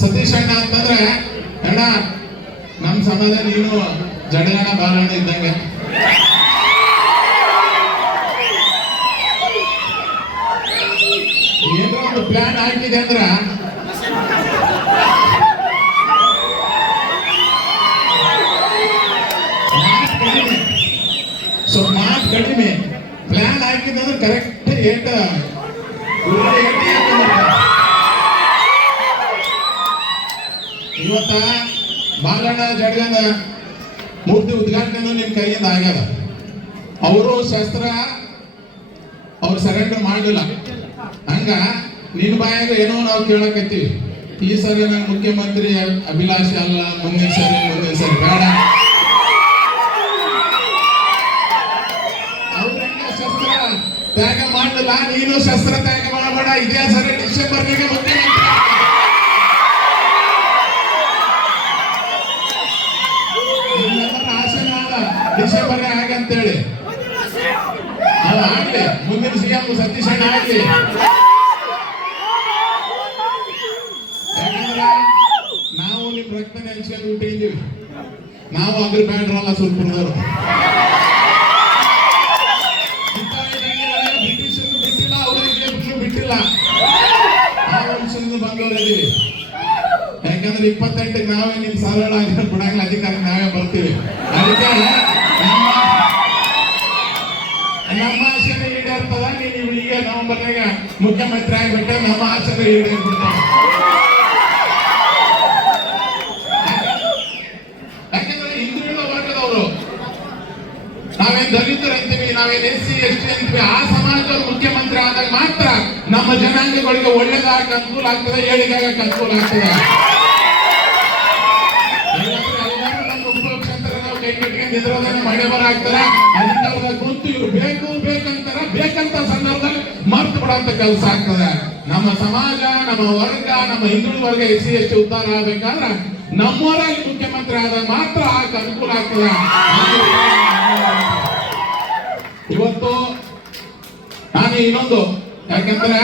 ಸತೀಶ್ ಅಣ್ಣ ಅಂತಂದ್ರೆ ಅಣ್ಣ ನಮ್ಮ ಸಮಾಜ ನೀನು ಜಡಗಣ ಬಾಲಣ್ಣ ಇದ್ದಂಗೆ. ಏನೋ ಒಂದು ಪ್ಲಾನ್ ಹಾಕಿದೆ ಅಂದ್ರ ಸೊ ಮಾತು ಕಡಿಮೆ. ಪ್ಲಾನ್ ಹಾಕಿದೆ ಅಂದ್ರೆ ಕರೆಕ್ಟ್ ಏಟ ಇವತ್ತ ಬಾಲಣ್ಣ ಜಡ್ಗನ ಮೂರ್ತಿ ಉದ್ಘಾಟನೆ ನಿಮ್ ಕೈಯಿಂದ ಆಗ್ಯದ. ಅವರು ಶಸ್ತ್ರ ಅವ್ರು ಸರೆಂಡರ್ ಮಾಡಲಿಲ್ಲ. ಹಂಗ ನಿನ್ ಬಾಯಾಗ ಏನೋ ನಾವು ಕೇಳಕತ್ತೀವಿ. ಈ ಸರಿ ನಾನು ಮುಖ್ಯಮಂತ್ರಿ ಅಭಿಲಾಷೆ ಅಲ್ಲ, ಮುಂದಿನ ಸರಿ ಮುಂದಿನ ಸರಿ ಬೇಡ. ಶಸ್ತ್ರ ತ್ಯಾಗ ಮಾಡಲಿಲ್ಲ, ನೀನು ಶಸ್ತ್ರ ತ್ಯಾಗ ಮಾಡಬೇಡ, ಇದೇ ಸರಿ ಡಿಸೆಂಬರ್ನಿಗೆ ಮುಖ್ಯಮಂತ್ರಿ ಡಿಸೆಂಬರ್ ಹೇಳಿ ಅದು ಆಗ್ಲಿ, ಮುಂದಿನ ಸಿಎಂ ಸತೀಶ್ ಅಣ್ಣ ಆಗ್ಲಿ. ನಾವು ನಿಮ್ ರಕ್ತನ ನೆನ್ಸ್ಕೊಂಡು ಬಿಟ್ಟಿದ್ದೀವಿ ನಾವು ಅಗ್ರ ಬ್ಯಾಂಡ್ರಲ್ಲ ಸುಲ್ಪುರದವರು ಬ್ರಿಟಿಷರು ಯಾಕಂದ್ರೆ ಇಪ್ಪತ್ತೆಂಟಕ್ಕೆ ನಾವೇ ನಿಮ್ ಸಾವಿರ ಬಿಡಂಗಿಲ್ಲ ಅಧಿಕಾರಕ್ಕೆ ನಾವೇ ಬರ್ತೀವಿ. ನಮ್ಮ ನಮ್ಮ ಆಸೆನೇ ಈಡೇರ್ತದ ನೀವು ಈಗ ನವೆಂಬರ್ನಾಗ ಮುಖ್ಯಮಂತ್ರಿ ಆಗ್ಬಿಟ್ಟೆ ನಮ್ಮ ಆಸೆನೇ ಈಡೇರ್ಬಿಡ್ತಾವ ಯಾಕಂದ್ರೆ ಹಿಂದುಳಿದ ವರ್ಗದವರು, ನಾವೇನ್ ದಲಿತರಂತೀವಿ ನಾವೇನ್ ಎಸ್ ಸಿ ಎಸ್ ಟಿ ಅಂತೀವಿ, ಆ ಸಮಾಜದ ಮುಖ್ಯಮಂತ್ರಿ ಆದಾಗ ಮಾತ್ರ ನಮ್ಮ ಜನಾಂಗಗಳಿಗೆ ಒಳ್ಳೇದಾಗ ಅನುಕೂಲ ಆಗ್ತದೆ ಹೇಳಿದಾಗ ಅನುಕೂಲ ಆಗ್ತದೆ. ನಿದ್ರೋದನ್ನ ಮಹಿಳೆಯವರಾಗ್ತಾರೆ ಅದಕ್ಕೆ ಅವ್ರ ಕುಂತು ಇವ್ರು ಬೇಕು, ಬೇಕಂತಾರ, ಬೇಕಂತ ಸಂದರ್ಭದಲ್ಲಿ ಮರ್ತು ಬಿಡಂತ ಕೆಲಸ ಆಗ್ತದೆ. ನಮ್ಮ ಸಮಾಜ, ನಮ್ಮ ವರ್ಗ, ನಮ್ಮ ಹಿಂದುಳಿದ ವರ್ಗ ಎಸ್ ಸಿ ಎಸ್ ಟಿ ಉದ್ಧಾರ ಆಗ್ಬೇಕಾದ್ರೆ ನಮ್ಮೂರಲ್ಲಿ ಮುಖ್ಯಮಂತ್ರಿ ಆದಾಗ ಮಾತ್ರ ಆಗಕ್ಕೆ ಅನುಕೂಲ ಆಗ್ತದೆ. ಇವತ್ತು ನಾನು ಇನ್ನೊಂದು ಯಾಕಂದ್ರೆ